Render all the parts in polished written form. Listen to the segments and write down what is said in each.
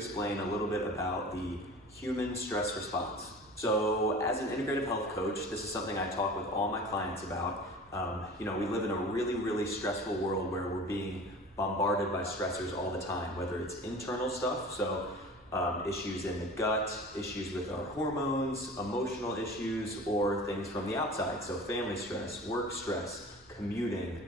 explain a little bit about the human stress response. So as an integrative health coach, this is something I talk with all my clients about. We live in a really stressful world where we're being bombarded by stressors all the time, whether it's internal stuff, so issues in the gut, issues with our hormones, emotional issues, or things from the outside, so family stress, work stress, commuting,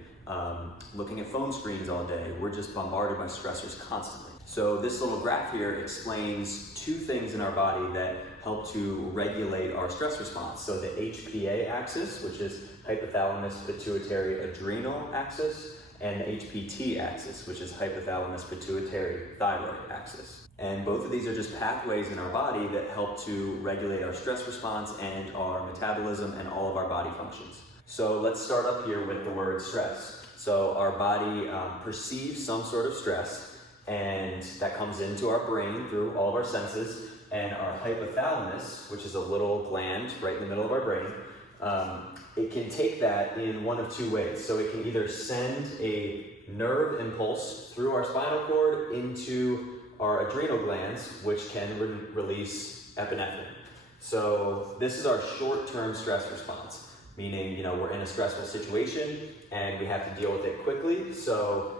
looking at phone screens all day. We're just bombarded by stressors constantly. So this little graph here explains two things in our body that help to regulate our stress response. So the HPA axis, which is hypothalamus pituitary adrenal axis, and the HPT axis, which is hypothalamus pituitary thyroid axis. And both of these are just pathways in our body that help to regulate our stress response and our metabolism and all of our body functions. So let's start up here with the word stress. So our body perceives some sort of stress, and that comes into our brain through all of our senses, and our hypothalamus, which is a little gland right in the middle of our brain, it can take that in one of two ways. So it can either send a nerve impulse through our spinal cord into our adrenal glands, which can release epinephrine. So this is our short-term stress response, meaning we're in a stressful situation and we have to deal with it quickly. So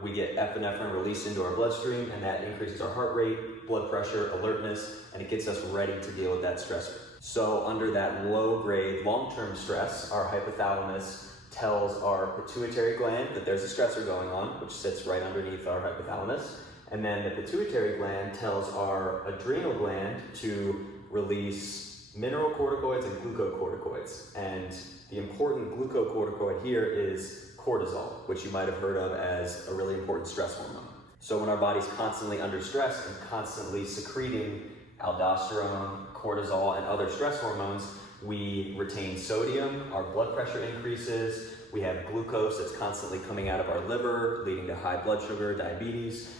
we get epinephrine released into our bloodstream, and that increases our heart rate, blood pressure, alertness, and it gets us ready to deal with that stressor. So under that low-grade long-term stress, our hypothalamus tells our pituitary gland that there's a stressor going on, which sits right underneath our hypothalamus. And then the pituitary gland tells our adrenal gland to release mineralocorticoids and glucocorticoids. And the important glucocorticoid here is cortisol, which you might have heard of as a really important stress hormone. So when our body's constantly under stress and constantly secreting aldosterone, cortisol, and other stress hormones, we retain sodium, our blood pressure increases, we have glucose that's constantly coming out of our liver, leading to high blood sugar, diabetes.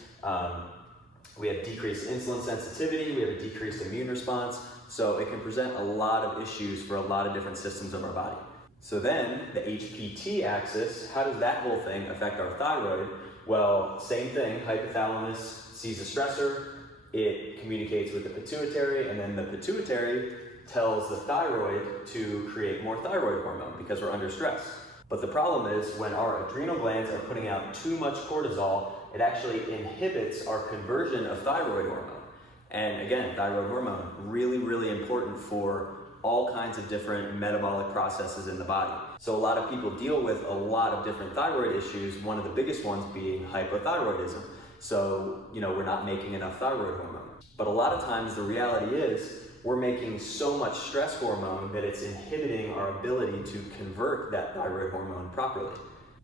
We have decreased insulin sensitivity, we have a decreased immune response, so it can present a lot of issues for a lot of different systems of our body. So then, the HPT axis, how does that whole thing affect our thyroid? Well, same thing, hypothalamus sees a stressor, it communicates with the pituitary, and then the pituitary tells the thyroid to create more thyroid hormone because we're under stress. But the problem is when our adrenal glands are putting out too much cortisol, it actually inhibits our conversion of thyroid hormone. And again, thyroid hormone, really important for all kinds of different metabolic processes in the body. So a lot of people deal with a lot of different thyroid issues, one of the biggest ones being hypothyroidism. So, we're not making enough thyroid hormone. But a lot of times the reality is we're making so much stress hormone that it's inhibiting our ability to convert that thyroid hormone properly.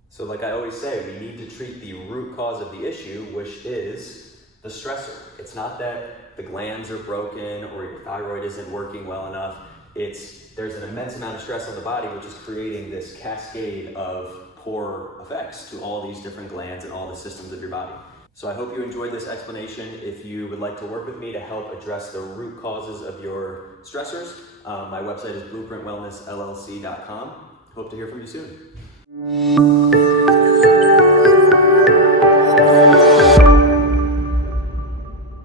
So like I always say, we need to treat the root cause of the issue, which is the stressor. It's not that the glands are broken or your thyroid isn't working well enough. There's an immense amount of stress on the body, which is creating this cascade of poor effects to all these different glands and all the systems of your body. So I hope you enjoyed this explanation. If you would like to work with me to help address the root causes of your stressors, my website is blueprintwellnessllc.com. Hope to hear from you soon.